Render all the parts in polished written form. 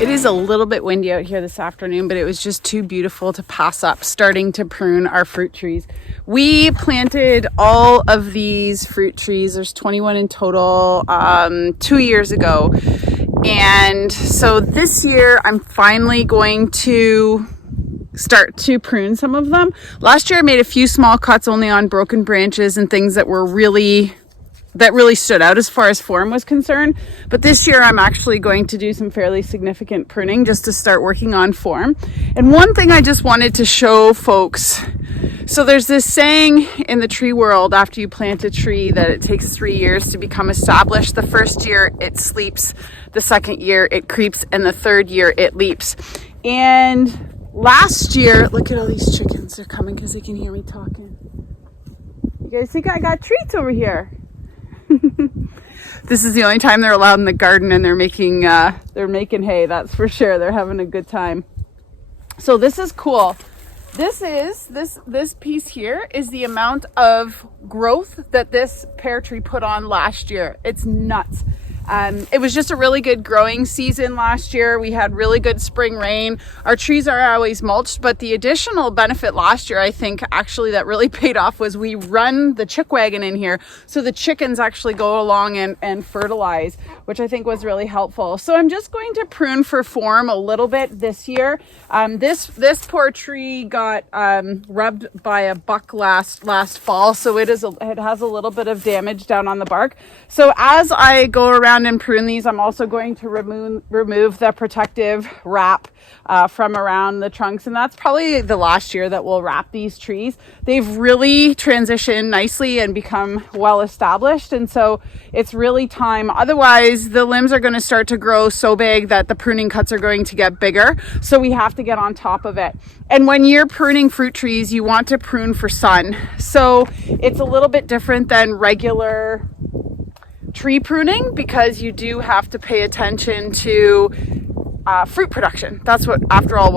It is a little bit windy out here this afternoon, but it was just too beautiful to pass up starting to prune our fruit trees. We planted all of these fruit trees, there's 21 in total, 2 years ago. And so this year I'm finally going to start to prune some of them. Last year I made a few small cuts only on broken branches and things that really stood out as far as form was concerned. But this year I'm actually going to do some fairly significant pruning just to start working on form. And one thing I just wanted to show folks, so there's this saying in the tree world, after you plant a tree, that it takes 3 years to become established. The first year it sleeps, the second year it creeps, and the third year it leaps. And last year, look at all these chickens, they're coming because they can hear me talking. You guys think I got treats over here? This is the only time they're allowed in the garden, and they're making hay, that's for sure. They're having a good time. So this is cool. This piece here is the amount of growth that this pear tree put on last year. It's nuts. It was just a really good growing season last year. We had really good spring rain. Our trees are always mulched, but the additional benefit last year, I think actually that really paid off, was we run the chick wagon in here. So the chickens actually go along and fertilize, which I think was really helpful. So I'm just going to prune for form a little bit this year. This poor tree got rubbed by a buck last fall. So it has a little bit of damage down on the bark. So as I go around and prune these, I'm also going to remove the protective wrap from around the trunks, and that's probably the last year that we'll wrap these trees. They've really transitioned nicely and become well established, and so it's really time. Otherwise the limbs are going to start to grow so big that the pruning cuts are going to get bigger, so we have to get on top of it. And when you're pruning fruit trees, you want to prune for sun, so it's a little bit different than regular tree pruning, because you do have to pay attention to fruit production. That's what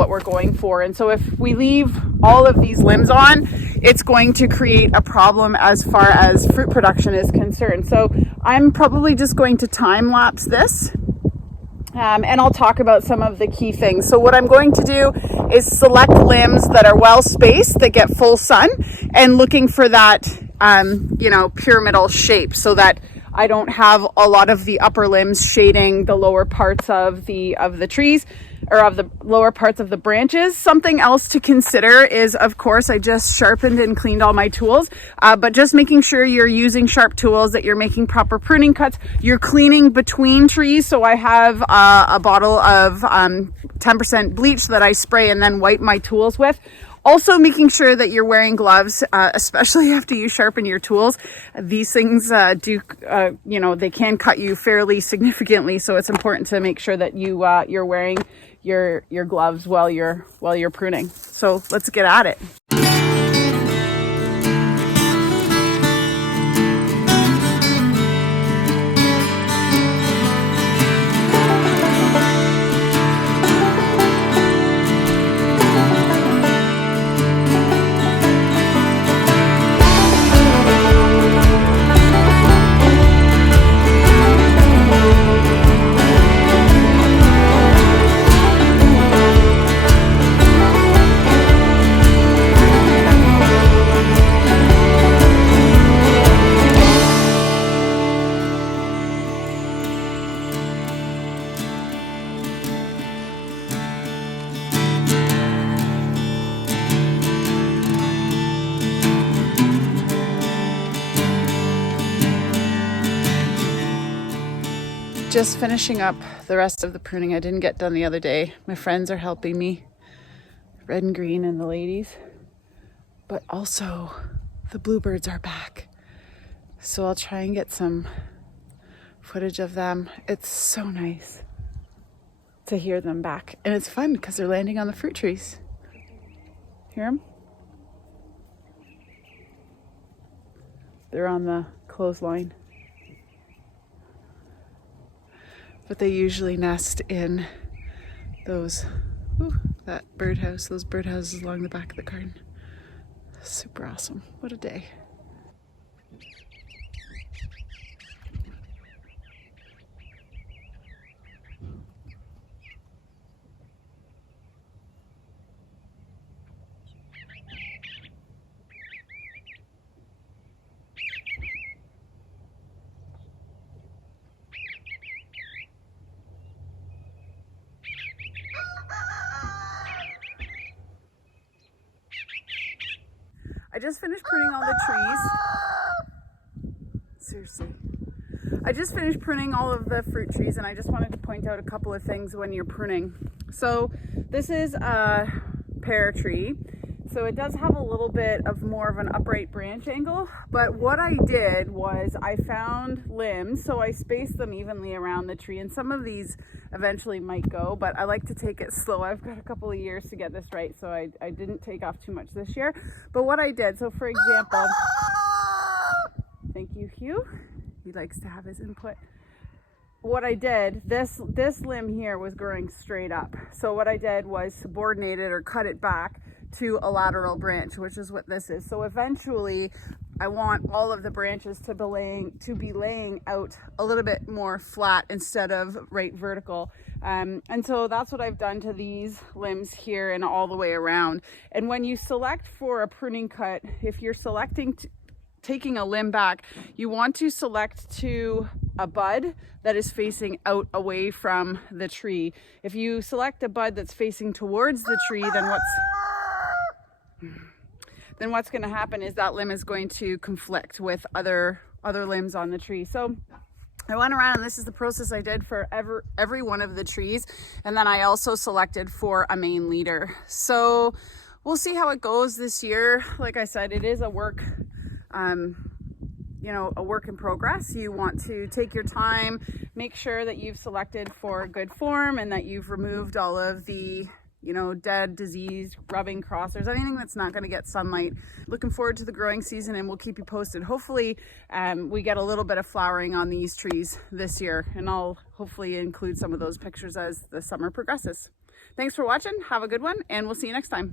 we're going for. And so if we leave all of these limbs on, it's going to create a problem as far as fruit production is concerned. So I'm probably just going to time lapse this. And I'll talk about some of the key things. So what I'm going to do is select limbs that are well spaced, that get full sun, and looking for that, pyramidal shape, so that I don't have a lot of the upper limbs shading the lower parts of the trees, or of the lower parts of the branches. Something else to consider is, of course, I just sharpened and cleaned all my tools, but just making sure you're using sharp tools, that you're making proper pruning cuts, you're cleaning between trees. So I have a bottle of 10% bleach that I spray and then wipe my tools with. Also making sure that you're wearing gloves, especially after you sharpen your tools. These things they can cut you fairly significantly, so it's important to make sure that you're wearing your gloves while you're pruning. So let's get at it. Just finishing up the rest of the pruning I didn't get done the other day. My friends are helping me, Red and Green and the ladies, but also the bluebirds are back. So I'll try and get some footage of them. It's so nice to hear them back, and it's fun because they're landing on the fruit trees. Hear them? They're on the clothesline. But they usually nest in those birdhouses along the back of the garden. Super awesome. What a day. just finished pruning all the trees. Seriously. I just finished pruning all of the fruit trees, and I just wanted to point out a couple of things when you're pruning. So this is a pear tree. So it does have a little bit of more of an upright branch angle, but what I did was I found limbs, so I spaced them evenly around the tree, and some of these eventually might go, but I like to take it slow. I've got a couple of years to get this right, so I didn't take off too much this year. But what I did, so for example, thank you, Hugh. He likes to have his input. What I did, this limb here was growing straight up. So what I did was subordinate it or cut it back to a lateral branch, which is what this is. So eventually I want all of the branches to be laying out a little bit more flat instead of right vertical. And so that's what I've done to these limbs here and all the way around. And when you select for a pruning cut, if you're taking a limb back, you want to select to a bud that is facing out away from the tree. If you select a bud that's facing towards the tree, then what's going to happen is that limb is going to conflict with other limbs on the tree. So I went around, and this is the process I did for every one of the trees, and then I also selected for a main leader. So we'll see how it goes this year. Like I said, it is a work a work in progress. You want to take your time, make sure that you've selected for good form and that you've removed all of the dead, diseased, rubbing crossers, anything that's not going to get sunlight. Looking forward to the growing season, and we'll keep you posted. Hopefully we get a little bit of flowering on these trees this year, and I'll hopefully include some of those pictures as the summer progresses. Thanks for watching. Have a good one, and we'll see you next time.